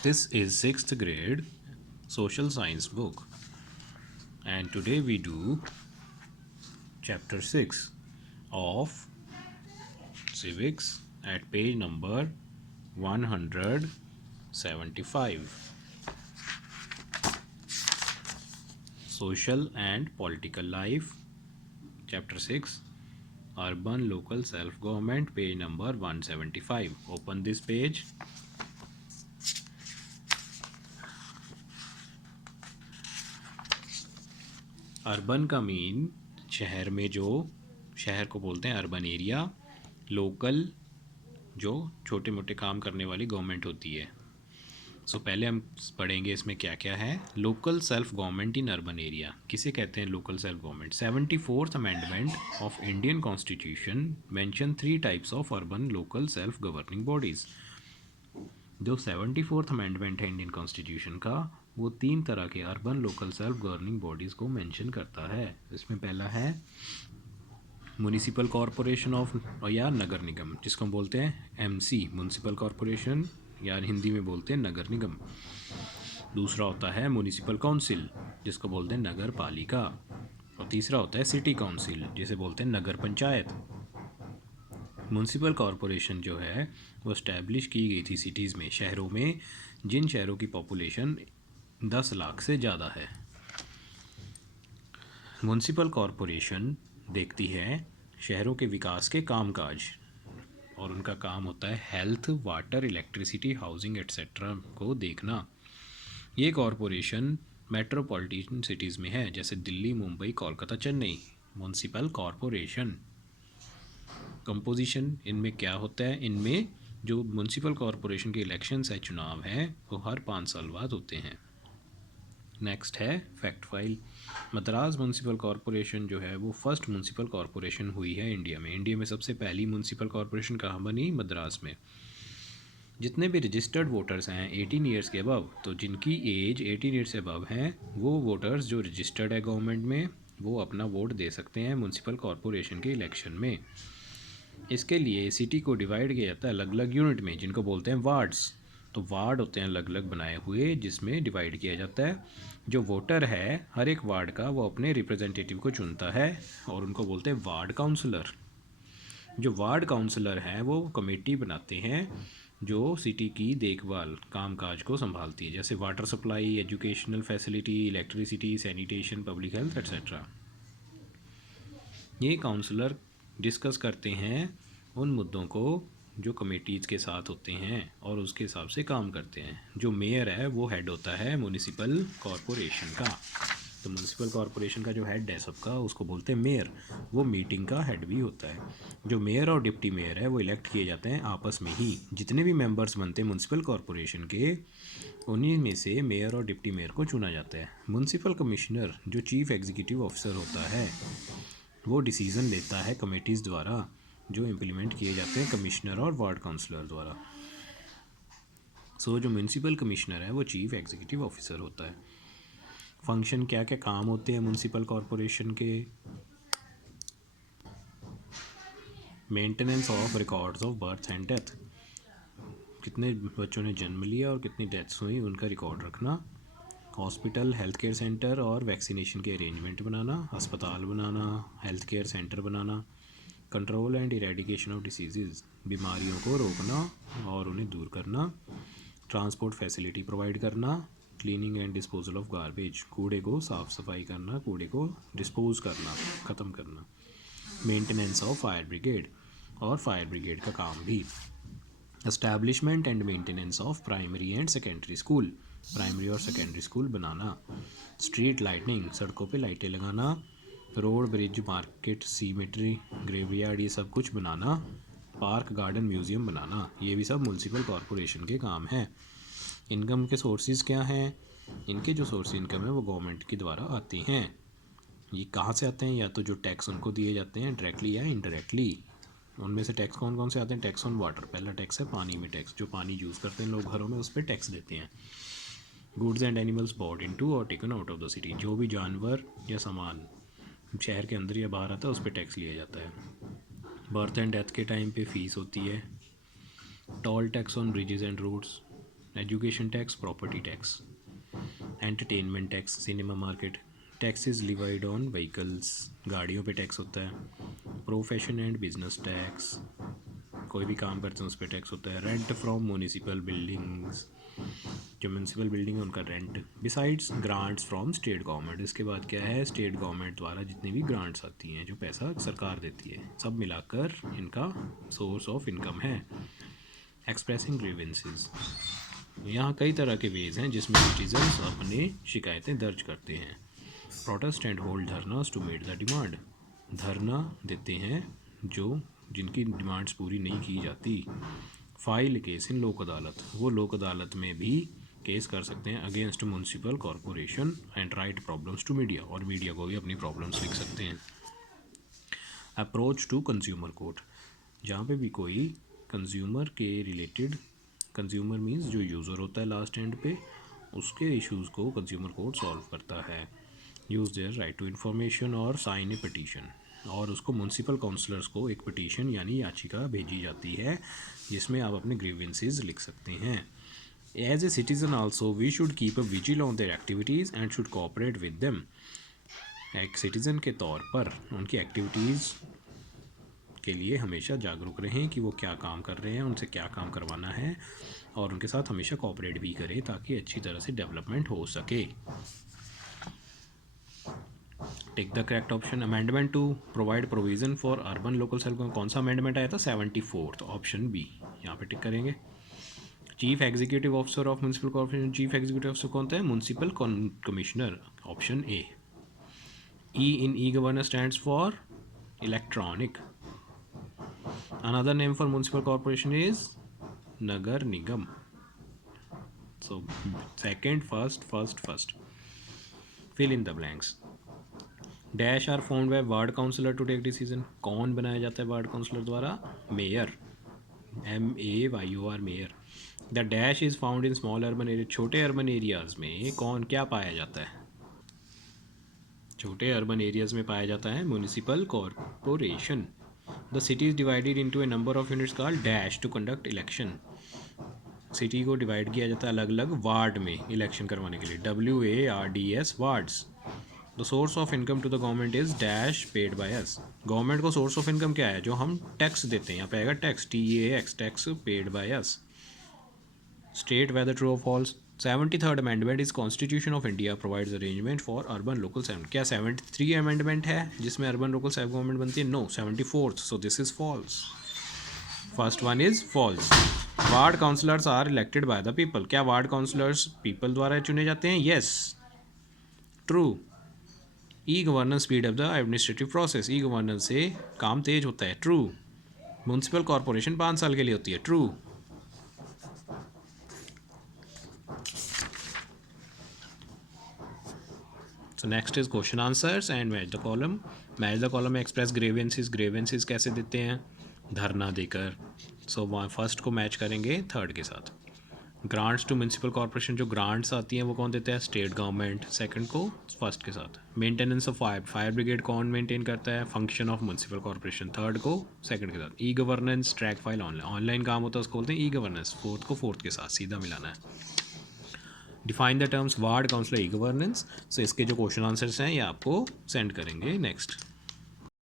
This is 6th grade social science book, and today we do chapter 6 of civics at page number 175. Social and political life, chapter 6, urban local self government, page number 175. Open this page. Urban का mean शहर में जो शहर को बोलते हैं urban area. Local जो छोटे मोटे काम करने वाली गवर्नमेंट होती है। सो पहले हम पढ़ेंगे इसमें क्या क्या है। Local self government in urban area किसे कहते हैं? Local self government. 74th amendment of Indian constitution mention 3 types of urban local self governing bodies. जो 74th अमेंडमेंट है इंडियन कॉन्स्टिट्यूशन का, वो 3 तरह के urban local self governing bodies को मेंशन करता है। इसमें पहला है म्यूनिसिपल कॉरपोरेशन ऑफ या नगर निगम, जिसको हम बोलते हैं एमसी, म्यूनिसिपल कॉरपोरेशन, या हिंदी में बोलते हैं नगर निगम। दूसरा होता है म्यूनिसिपल काउंसिल, जिसको बोलते हैं नगर पालिका। और तीसरा होता है सिटी काउंसिल, जिसे बोलते हैं नगर पंचायत। म्यूनसिपल कॉरपोरेशन जो है वो इस्टेब्लिश की गई थी सिटीज़ में, शहरों में, जिन शहरों की पॉपुलेशन 10 लाख से ज़्यादा है। म्यूनसिपल कॉरपोरेशन देखती है शहरों के विकास के कामकाज, और उनका काम होता है health, water, electricity, housing etcetera को देखना। ये कॉरपोरेशन मेट्रोपॉलिटन सिटीज़ में है, जैसे Delhi, Mumbai, Kolkata, Chennai. Municipal corporation composition इनमें क्या होता है? इनमें जो म्यूनसिपल कॉरपोरेशन के इलेक्शंस है, चुनाव हैं, वो हर 5 साल बाद होते हैं। नेक्स्ट है fact file. Madras municipal corporation जो है वो फर्स्ट म्यूनसिपल कॉरपोरेशन हुई है इंडिया में। इंडिया में सबसे पहली म्यूनसिपल कॉरपोरेशन कहाँ बनी? मद्रास में। जितने भी रजिस्टर्ड वोटर्स हैं 18 ईयर्स के अबव, तो जिनकी एज 18 ईयर्स से अबव हैं, वो वोटर्स जो रजिस्टर्ड है गवर्नमेंट में, वो अपना वोट दे सकते हैं म्यूनसिपल कॉरपोरेशन के इलेक्शन में। इसके लिए सिटी को डिवाइड किया जाता है अलग अलग यूनिट में, जिनको बोलते हैं वार्ड्स। तो वार्ड होते हैं अलग अलग बनाए हुए, जिसमें डिवाइड किया जाता है। जो वोटर है हर एक वार्ड का, वो अपने रिप्रेजेंटेटिव को चुनता है, और उनको बोलते हैं वार्ड काउंसलर। जो वार्ड काउंसलर हैं वो कमेटी बनाते हैं जो सिटी की देखभाल कामकाज को संभालती है, जैसे water supply, educational facility, electricity, sanitation, public health etcetera. ये काउंसलर डिस्कस करते हैं उन मुद्दों को जो कमेटीज़ के साथ होते हैं, और उसके हिसाब से काम करते हैं। जो मेयर है वो हेड होता है म्यूनिसिपल कॉरपोरेशन का। तो म्यूनिसिपल कॉरपोरेशन का जो हेड है सबका, उसको बोलते हैं मेयर। वो मीटिंग का हेड भी होता है। जो मेयर और डिप्टी मेयर है वो इलेक्ट किए जाते हैं आपस में ही। जितने भी मेंबर्स बनते हैं म्यूनिसिपल कॉरपोरेशन के, उन्हीं में से मेयर और डिप्टी मेयर को चुना जाता है। म्यूनिसिपल कमिश्नर जो चीफ एग्जीक्यूटिव ऑफिसर होता है, वो डिसीज़न लेता है कमेटीज़ द्वारा, जो इम्प्लीमेंट किए जाते हैं कमिश्नर और वार्ड काउंसलर द्वारा। सो जो म्यूनसिपल कमिश्नर है वो चीफ एग्जीक्यूटिव ऑफिसर होता है। फंक्शन क्या क्या काम होते हैं म्यूनसिपल कॉरपोरेशन के? Maintenance of records of birth and death, कितने बच्चों ने जन्म लिया और कितनी डेथ्स हुई उनका रिकॉर्ड रखना। हॉस्पिटल, हेल्थ केयर सेंटर और वैक्सीनेशन के अरेंजमेंट बनाना। अस्पताल बनाना, हेल्थ केयर सेंटर बनाना। Control and eradication of disease, बीमारियों को रोकना और उन्हें दूर करना। ट्रांसपोर्ट फैसिलिटी प्रोवाइड करना। Cleaning and disposal of garbage, कूड़े को साफ़ सफाई करना, कूड़े को डिस्पोज करना, ख़त्म करना। मेंटेनेंस ऑफ फायर ब्रिगेड, और फायर ब्रिगेड का काम भी। Establishment and maintenance of primary and secondary school, primary और सेकेंडरी स्कूल बनाना। स्ट्रीट लाइटनिंग, सड़कों पे लाइटें लगाना। Road, bridge, market, cemetery, graveyard, ये सब कुछ बनाना। पार्क, गार्डन, म्यूज़ियम बनाना, ये भी सब म्यूनसिपल कॉरपोरेशन के काम हैं। इनकम के सोर्सेज क्या हैं? इनके जो सोर्स इनकम है वो गवर्नमेंट के द्वारा आते हैं। ये कहाँ से आते हैं? या तो जो टैक्स उनको दिए जाते हैं डायरेक्टली या इनडायरेक्टली। उनमें से टैक्स कौन कौन से आते हैं? टैक्स ऑन वाटर, पहला टैक्स है पानी में टैक्स, जो पानी यूज़ करते हैं लोग घरों में, उस पर टैक्स देते हैं। Goods and animals bought into और taken out of the city, जो भी जानवर या सामान शहर के अंदर या बाहर आता है उस पर टैक्स लिया जाता है। बर्थ एंड डेथ के टाइम पे फीस होती है। Toll tax on bridges and roads, education tax, property tax, entertainment tax, cinema market, taxes levied on vehicles, गाड़ियों पे टैक्स होता है, प्रोफेशन एंड बिजनेस टैक्स, कोई भी काम करते हैं उस पर टैक्स होता है, रेंट फ्रॉम म्यूनिसिपल बिल्डिंग्स, जो म्यूनसिपल बिल्डिंग है उनका rent, besides grants from state government, इसके बाद क्या है, स्टेट गवर्नमेंट द्वारा जितनी भी ग्रांट्स आती हैं, जो पैसा सरकार देती है, सब मिलाकर इनका सोर्स ऑफ इनकम है। एक्सप्रेसिंग ग्रीवेंसेस, यहाँ कई तरह के वेज हैं जिसमें सिटीजन्स अपने शिकायतें दर्ज करते हैं। Protest and hold dharnas to meet the demand, धरना देते हैं जो जिनकी डिमांड्स पूरी नहीं की जाती। फाइल केस इन लोक अदालत, वो लोक अदालत में भी केस कर सकते हैं against municipal corporation and write problems to media, और मीडिया को भी अपनी प्रॉब्लम्स लिख सकते हैं। अप्रोच टू कंज्यूमर कोर्ट, जहाँ पे भी कोई कंज्यूमर के रिलेटेड, कंज्यूमर मींस जो यूज़र होता है लास्ट एंड पे, उसके इश्यूज़ को कंज्यूमर कोर्ट सॉल्व करता है। Use their right to information और साइन ए पिटीशन, और उसको म्यूनसिपल काउंसलर्स को एक पिटीशन यानी याचिका भेजी जाती है जिसमें आप अपने ग्रीवेंसेस लिख सकते हैं। As a citizen also we should keep a vigil on their activities and should cooperate with them, एक सिटीज़न के तौर पर उनकी एक्टिविटीज़ के लिए हमेशा जागरूक रहें कि वो क्या काम कर रहे हैं, उनसे क्या काम करवाना है, और उनके साथ हमेशा कोऑपरेट भी करें ताकि अच्छी तरह से डेवलपमेंट हो सके। Take the correct option, amendment to provide provision for urban local self, कौन सा अमेंडमेंट आया था, 74, ऑप्शन बी, यहाँ पे टिक करेंगे। Chief executive officer of municipal corporation, chief executive officer कौन था, municipal commissioner, option A. E in E governance stands for electronic, another name for municipal corporation is नगर निगम। So second, first, fill in the blanks. Dash are found by ward councillor to take decision, कौन बनाया जाता है ward councillor द्वारा, mayor, MAYOR, mayor. The dash is found in small urban area, छोटे urban areas में कौन क्या पाया जाता है, छोटे अर्बन एरियाज़ में पाया जाता है municipal corporation. The city is divided into a number of units called dash to conduct election, city को डिवाइड किया जाता है अलग अलग वार्ड में इलेक्शन करवाने के लिए, WARDS wards. The source of income to the government is dash paid by us, government को सोर्स ऑफ इनकम क्या है, जो हम टैक्स देते हैं, यहाँ पे आएगा tax, TAX, tax paid by us. State whether true और false, 73rd amendment is constitution of India provides arrangement for urban local seven, क्या 73 अमेंडमेंट है जिसमें अर्बन लोकल सेल्फ गवर्नमेंट बनती है, no, 74th, so this is false, first one is false. Ward councillors are elected by the people, क्या ward councillors people द्वारा चुने जाते हैं, yes, true. E governance speed up the administrative process, E governance से काम तेज होता है, true. Municipal corporation 5 साल के लिए होती है, true. So next is question answers and match the column. Match the column में express grievances, grievances कैसे देते हैं, धरना देकर। So फर्स्ट को मैच करेंगे थर्ड के साथ। ग्रांट्स टू म्यूनसिपल कॉर्पोरेशन, जो ग्रांट्स आती हैं वो कौन देता है, स्टेट गवर्नमेंट, सेकंड को फर्स्ट के साथ। मेंटेनेंस ऑफ फायर ब्रिगेड कौन मेंटेन करता है, function of municipal corporation, third को सेकंड के साथ। E governance, track file online काम होता है उसको बोलते हैं ई गवर्नेंस, फोर्थ को फोर्थ के साथ सीधा मिलाना है। Define the terms ward councillor, e governance. So इसके जो क्वेश्चन आंसर्स हैं ये आपको सेंड करेंगे नेक्स्ट।